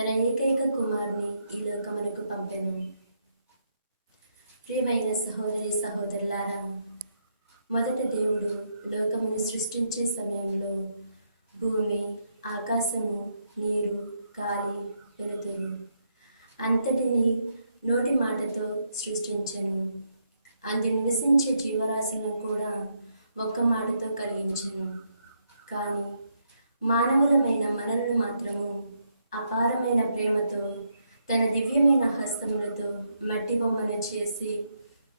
తన ఏకైక కుమార్ని ఈ లోకమునకు పంపెను. ప్రియమైన సహోదరి సహోదరులారా మొదట దేవుడు లోకమును సృష్టించే సమయంలో భూమి ఆకాశము నీరు గాలి వెలుతురు. అంతటిని నోటి మాటతో సృష్టించను. అందు నివసించే జీవరాశులను కూడా ఒక్క మాటతో కలిగించను. కానీ మానవులమైన మనల్ని మాత్రము అపారమైన ప్రేమతో తన దివ్యమైన హస్తములతో మట్టి బొమ్మను చేసి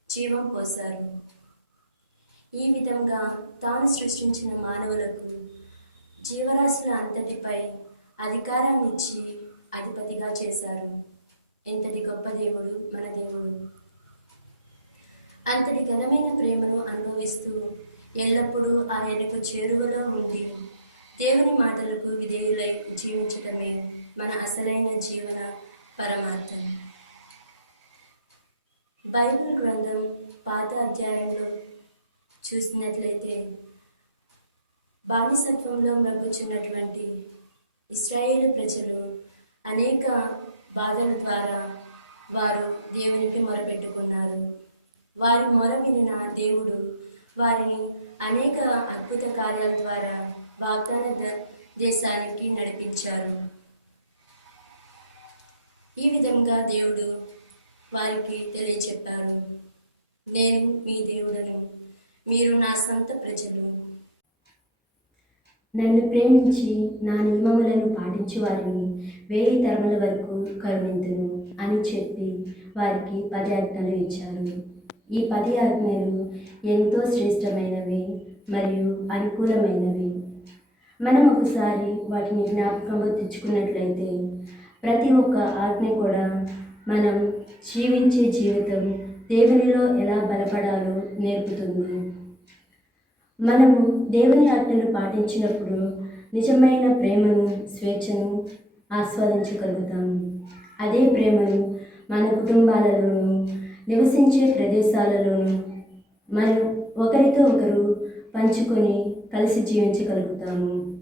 జీవం పోశారు. ఈ విధంగా తాను సృష్టించిన మానవులకు జీవరాశుల అంతటిపై అధికారాన్ని ఇచ్చి అధిపతిగా చేశారు. ఎంతటి గొప్ప దేవుడు మన దేవుడు. అంతటి ఘనమైన ప్రేమను అనుభవిస్తూ ఎల్లప్పుడూ ఆయనకు చేరువలో ఉండి దేవుని మాటలకు విధేయులై జీవించడమే మన అసలైన జీవన పరమార్థం. బైబిల్ గ్రంథం పాత అధ్యాయంలో చూసినట్లయితే బానిసత్వంలో మగ్గుచున్నటువంటి ఇస్రాయేల్ ప్రజలు అనేక బాధల ద్వారా వారు దేవునికి మొరపెట్టుకున్నారు. వారి మొర వినిన దేవుడు వారిని అనేక అద్భుత కార్యాల ద్వారా వాగ్దాన దేశానికి నడిపించారు. ఈ విధంగా దేవుడు వారికి తెలియచెప్పారు నేను మీ దేవుడను మీరు నా సొంత ప్రజలు. నన్ను ప్రేమించి నా నియమములను పాటించు వారిని వేయి తరముల వరకు కరుణింతును అని చెప్పి వారికి పది ఆజ్ఞలు ఇచ్చారు. ఈ పది ఆజ్ఞలు ఎంతో శ్రేష్టమైనవి మరియు అనుకూలమైనవి. మనం ఒకసారి వాటిని జ్ఞాపకంలో తెచ్చుకున్నట్లయితే ప్రతి ఒక్క ఆజ్ఞ కూడా మనం జీవించే జీవితం దేవునిలో ఎలా బలపడాలో నేర్పుతుంది. మనము దేవుని ఆజ్ఞను పాటించినప్పుడు నిజమైన ప్రేమను స్వేచ్ఛను ఆస్వాదించగలుగుతాము అదే ప్రేమను మన కుటుంబాలలోనూ నివసించే ప్రదేశాలలోనూ మనం ఒకరితో ఒకరు పంచుకొని కలిసి జీవించగలుగుతాము.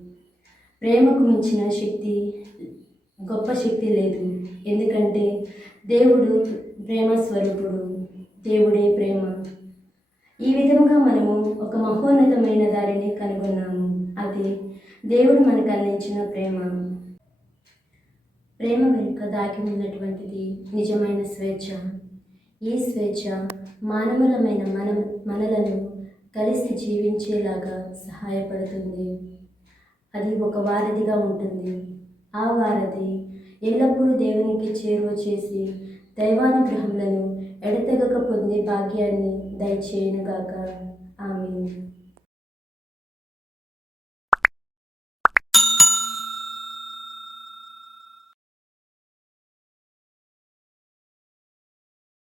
ప్రేమకు మించిన శక్తి గొప్ప శక్తి లేదు. ఎందుకంటే దేవుడు ప్రేమ స్వరూపుడు దేవుడే ప్రేమ. ఈ విధముగా మనము ఒక మహోన్నతమైన దారిని కనుగొన్నాము. అది దేవుడు మనకు అందించిన ప్రేమ. ప్రేమ వెనుక దాగి ఉన్నటువంటిది నిజమైన స్వేచ్ఛ. ఈ స్వేచ్ఛ మానవులమైన మన మనలను కలిసి జీవించేలాగా సహాయపడుతుంది. అది ఒక వారధిగా ఉంటుంది. ఆ వారధి ఎల్లప్పుడూ దేవునికి చేరువ చేసి దైవానుగ్రహములను ఎడతెగక పొందే భాగ్యాన్ని దయచేయనుగాక. ఆమె